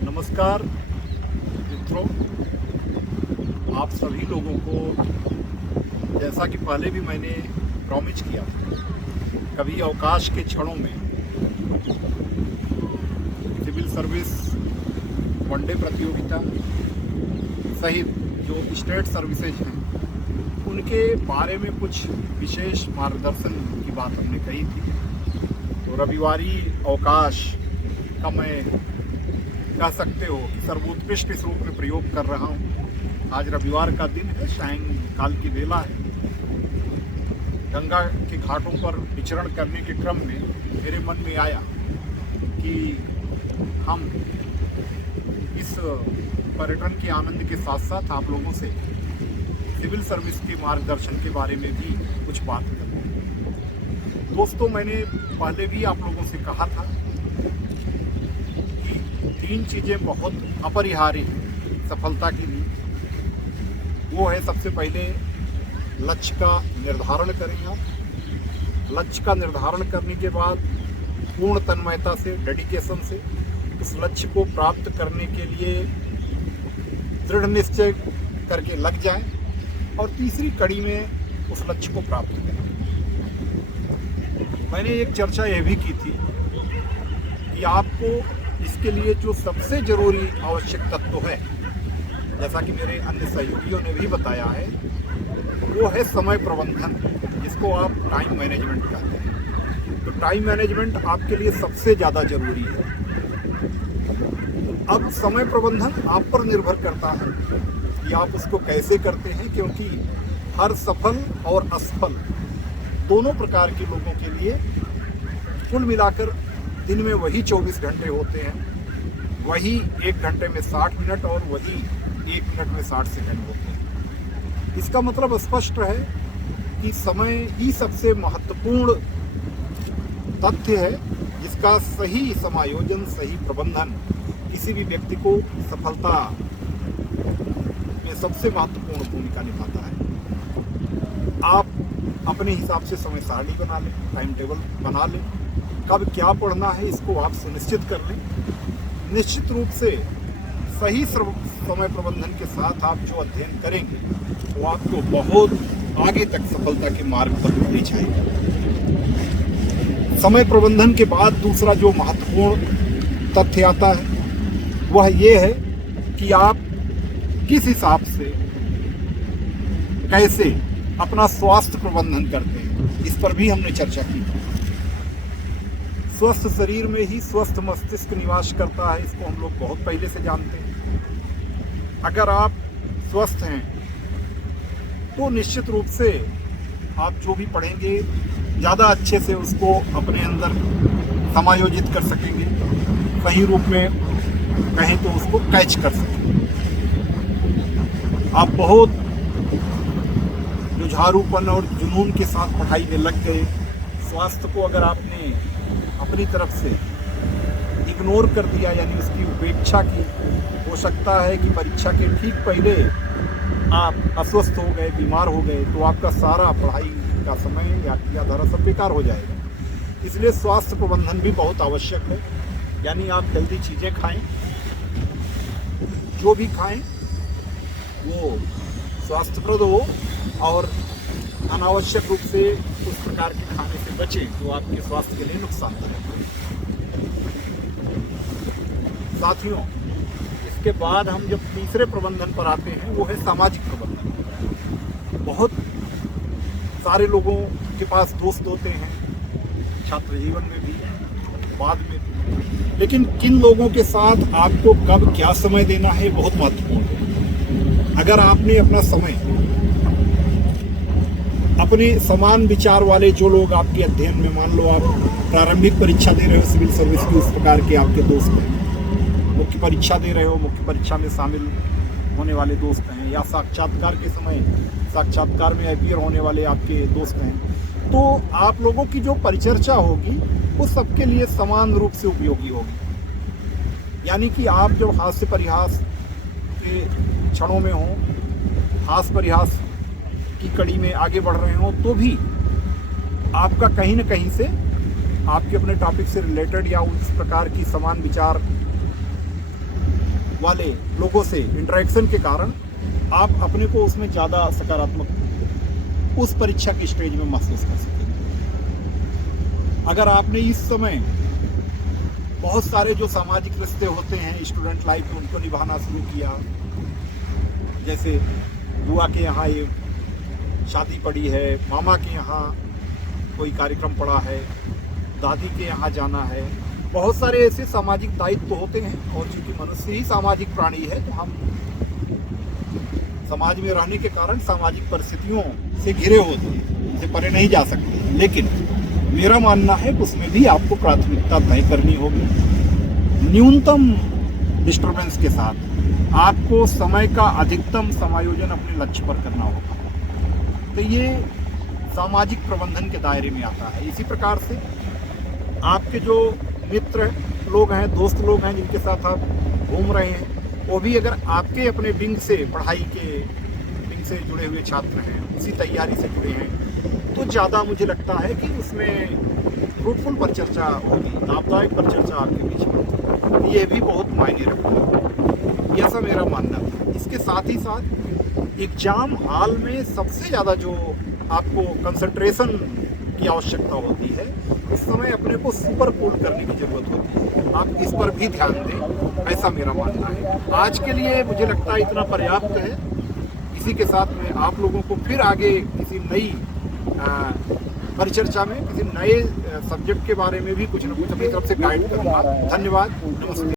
नमस्कार मित्रों, आप सभी लोगों को जैसा कि पहले भी मैंने प्रॉमिस किया था, कभी अवकाश के क्षणों में सिविल सर्विस वनडे प्रतियोगिता सहित जो स्टेट सर्विसेज हैं उनके बारे में कुछ विशेष मार्गदर्शन की बात हमने कही थी। तो रविवारी अवकाश का मैं कह सकते हो कि सर्वोत्कृष्ट इस रूप में प्रयोग कर रहा हूँ। आज रविवार का दिन है, सायंकाल की बेला है। गंगा के घाटों पर विचरण करने के क्रम में मेरे मन में आया कि हम इस पर्यटन के आनंद के साथ साथ आप लोगों से सिविल सर्विस के मार्गदर्शन के बारे में भी कुछ बात करूँ। दोस्तों, मैंने पहले भी आप लोगों से कहा था कि 3 चीज़ें बहुत अपरिहार्य हैं सफलता के लिए। वो है, सबसे पहले लक्ष्य का निर्धारण करें आप। लक्ष्य का निर्धारण करने के बाद पूर्ण तन्मयता से, डेडिकेशन से उस लक्ष्य को प्राप्त करने के लिए दृढ़ निश्चय करके लग जाएं। और तीसरी कड़ी में उस लक्ष्य को प्राप्त करें। मैंने एक चर्चा यह भी की थी कि आपको इसके लिए जो सबसे ज़रूरी आवश्यक तत्व है, जैसा कि मेरे अन्य सहयोगियों ने भी बताया है, वो है समय प्रबंधन, जिसको आप टाइम मैनेजमेंट कहते हैं। तो टाइम मैनेजमेंट आपके लिए सबसे ज़्यादा ज़रूरी है। अब समय प्रबंधन आप पर निर्भर करता है कि आप उसको कैसे करते हैं, क्योंकि हर सफल और असफल दोनों प्रकार के लोगों के लिए कुल मिलाकर दिन में वही 24 घंटे होते हैं, वही 1 घंटे में 60 मिनट और वही 1 मिनट में 60 सेकंड होते हैं। इसका मतलब स्पष्ट है कि समय ही सबसे महत्वपूर्ण तथ्य है, जिसका सही समायोजन, सही प्रबंधन किसी भी व्यक्ति को सफलता में सबसे महत्वपूर्ण भूमिका निभाता है। आप अपने हिसाब से समय सारणी बना लें, टाइम टेबल बना लें, कब क्या पढ़ना है इसको आप सुनिश्चित कर लें। निश्चित रूप से सही समय प्रबंधन के साथ आप जो अध्ययन करेंगे वो आपको बहुत आगे तक सफलता के मार्ग पर ले जाएगा। समय प्रबंधन के बाद दूसरा जो महत्वपूर्ण तथ्य आता है वह ये है कि आप किस हिसाब से, कैसे अपना स्वास्थ्य प्रबंधन करते हैं, इस पर भी हमने चर्चा की। स्वस्थ शरीर में ही स्वस्थ मस्तिष्क निवास करता है, इसको हम लोग बहुत पहले से जानते हैं। अगर आप स्वस्थ हैं तो निश्चित रूप से आप जो भी पढ़ेंगे ज़्यादा अच्छे से उसको अपने अंदर समायोजित कर सकेंगे, सही रूप में कहें तो उसको कैच कर सकेंगे। आप बहुत जुझारूपन और जुनून के साथ पढ़ाई में लग गए। स्वास्थ्य को अगर आपने अपनी तरफ से इग्नोर कर दिया, यानी उसकी उपेक्षा की, हो सकता है कि परीक्षा के ठीक पहले आप अस्वस्थ हो गए, बीमार हो गए, तो आपका सारा पढ़ाई का समय या धारा सब बेकार हो जाएगा। इसलिए स्वास्थ्य प्रबंधन भी बहुत आवश्यक है। यानी आप हेल्दी चीज़ें खाएं, जो भी खाएं वो स्वास्थ्यप्रद हो, और अनावश्यक रूप से उस प्रकार के खाने से बचें जो आपके स्वास्थ्य के लिए नुकसानदायक है। साथियों, इसके बाद हम जब तीसरे प्रबंधन पर आते हैं वो है सामाजिक प्रबंधन। बहुत सारे लोगों के पास दोस्त होते हैं, छात्र जीवन में भी, बाद में भी, लेकिन किन लोगों के साथ आपको कब क्या समय देना है बहुत महत्वपूर्ण है। अगर आपने अपना समय अपने समान विचार वाले जो लोग आपके अध्ययन में, मान लो आप प्रारंभिक परीक्षा दे रहे हो सिविल सर्विस की, उस प्रकार के आपके दोस्त हैं, मुख्य परीक्षा दे रहे हो, मुख्य परीक्षा में शामिल होने वाले दोस्त हैं, या साक्षात्कार के समय साक्षात्कार में अपीयर होने वाले आपके दोस्त हैं, तो आप लोगों की जो परिचर्चा होगी वो सबके लिए समान रूप से उपयोगी होगी। यानी कि आप जब हास्य परिहास के क्षणों में हों, हास्य परिहास की कड़ी में आगे बढ़ रहे हों, तो भी आपका कहीं न कहीं से आपके अपने टॉपिक से रिलेटेड या उस प्रकार की समान विचार वाले लोगों से इंटरेक्शन के कारण आप अपने को उसमें ज़्यादा सकारात्मक उस परीक्षा की स्टेज में महसूस कर सकेंगे। अगर आपने इस समय बहुत सारे जो सामाजिक रिश्ते होते हैं स्टूडेंट लाइफ में उनको निभाना शुरू किया, जैसे बुआ के यहाँ ये शादी पड़ी है, मामा के यहाँ कोई कार्यक्रम पड़ा है, दादी के यहाँ जाना है, बहुत सारे ऐसे सामाजिक दायित्व होते हैं। और चूंकि मनुष्य ही सामाजिक प्राणी है तो हम समाज में रहने के कारण सामाजिक परिस्थितियों से घिरे होते हैं, उनसे परे नहीं जा सकते। लेकिन मेरा मानना है कि उसमें भी आपको प्राथमिकता तय करनी होगी। न्यूनतम डिस्टर्बेंस के साथ आपको समय का अधिकतम समायोजन अपने लक्ष्य पर करना होगा। तो ये सामाजिक प्रबंधन के दायरे में आता है। इसी प्रकार से आपके जो मित्र लोग हैं, दोस्त लोग हैं जिनके साथ आप घूम रहे हैं, वो भी अगर आपके अपने विंग से, पढ़ाई के विंग से जुड़े हुए छात्र हैं, उसी तैयारी से जुड़े हैं, तो ज़्यादा मुझे लगता है कि उसमें फ्रूटफुल परिचर्चा होगी, लाभदायक परिचर्चा आपके बीच में, ये भी बहुत मायने रखता है। ऐसा मेरा मानना था। इसके साथ ही साथ एग्जाम हॉल में सबसे ज़्यादा जो आपको कंसंट्रेशन की आवश्यकता होती है, उस समय अपने को सुपर कूल करने की जरूरत होती है। आप इस पर भी ध्यान दें, ऐसा मेरा मानना है। आज के लिए मुझे लगता है इतना पर्याप्त है। इसी के साथ में आप लोगों को फिर आगे किसी नई परिचर्चा में, किसी नए सब्जेक्ट के बारे में भी कुछ न कुछ अपनी तरफ से गाइड करूँगा। धन्यवाद, नमस्ते।